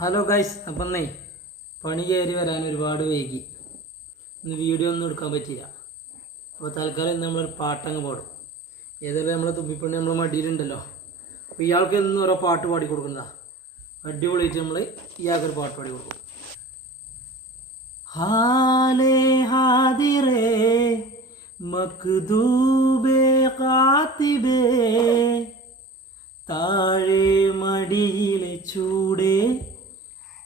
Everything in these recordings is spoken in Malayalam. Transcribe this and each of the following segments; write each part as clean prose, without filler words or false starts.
ഹലോ ഗൈസ്, അപ്പം പണി കയറി വരാൻ ഒരുപാട് വൈകി. ഇന്ന് വീഡിയോ ഒന്നും എടുക്കാൻ പറ്റില്ല. അപ്പോൾ തൽക്കാലം ഇന്ന് നമ്മളൊരു പാട്ടങ്ങ് പാടും. ഏതായാലും നമ്മളെ തുമ്പിപ്പണി നമ്മൾ മടിയിലുണ്ടല്ലോ. അപ്പോൾ ഇയാൾക്ക് എന്നും ഓരോ പാട്ട് പാടി കൊടുക്കുന്നതാ. അടിപൊളിയായിട്ട് നമ്മൾ ഇയാൾക്കൊരു പാട്ട് പാടി കൊടുക്കും. ഹാലേ ഹാദിറേ മക്ദൂബേ കാത്തിബേ, താഴെ മടിയിലെ ചൂടേ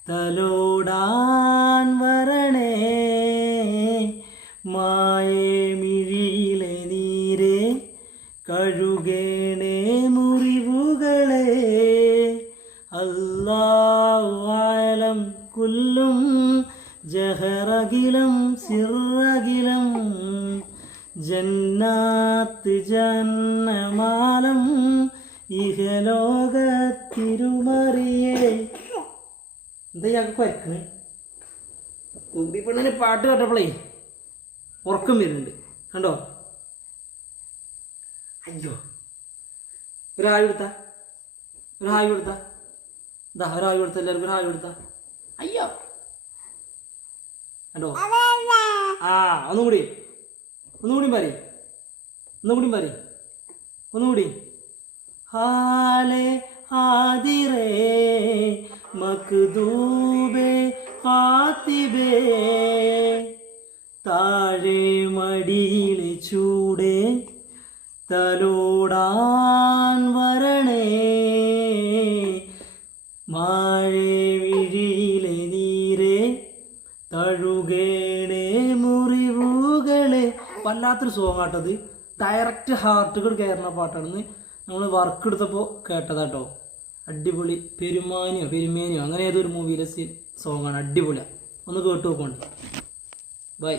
തലോടാൻ വരണേ, മായേ മിഴിയിലെ നീരേ കഴുകേണേ മുറിവുകളെ, അല്ലാഹു ആലം കുല്ലും ജഹറകിലം സിറകിലം, ജന്നാത്ത് ജന്നമാലം ഇഹലോകത്തിരുമറിയേ. എന്താ ഇയാൾക്ക് കുരക്കണ്? തുമ്പിപ്പെണ്ണിന് പാട്ട് കേട്ടപ്പോളേ ഉറക്കം വരുന്നുണ്ട്, കണ്ടോ? അയ്യോ, ഒരു ഹായ് കൊടുത്ത, ഒരു ഹായ് കൊടുത്ത, എന്താ ഒരു ഹായ് കൊടുത്ത, എല്ലാവർക്കും ഒരു ഹായ് കൊടുത്ത. അയ്യോ, കണ്ടോ? ആ ഒന്നുകൂടി പറയും, ഒന്നുകൂടി. ഹാലേ ഹാദിറേ മക്ദൂബേ കാത്തിബേ, താഴെ മടിയിലെ ചൂടേ തലോടാൻ വരണേ, മാഴേ വിഴിയിലെ നീരേ തഴുകേണേ മുറിവുകളെ. വല്ലാത്തൊരു സോങ് ആട്ടത്. ഡയറക്റ്റ് ഹാർട്ടുകൾ കയറുന്ന പാട്ടാണെന്ന് നമ്മൾ വർക്ക് എടുത്തപ്പോൾ കേട്ടതാട്ടോ. അടിപൊളി. പെരുമേനിയോ അങ്ങനെ ഏതൊരു മൂവിയിലെ സോങ്ങാണ്. അടിപൊളിയാണ്. ഒന്ന് കേട്ട് നോക്കണ്ടേ. ബൈ.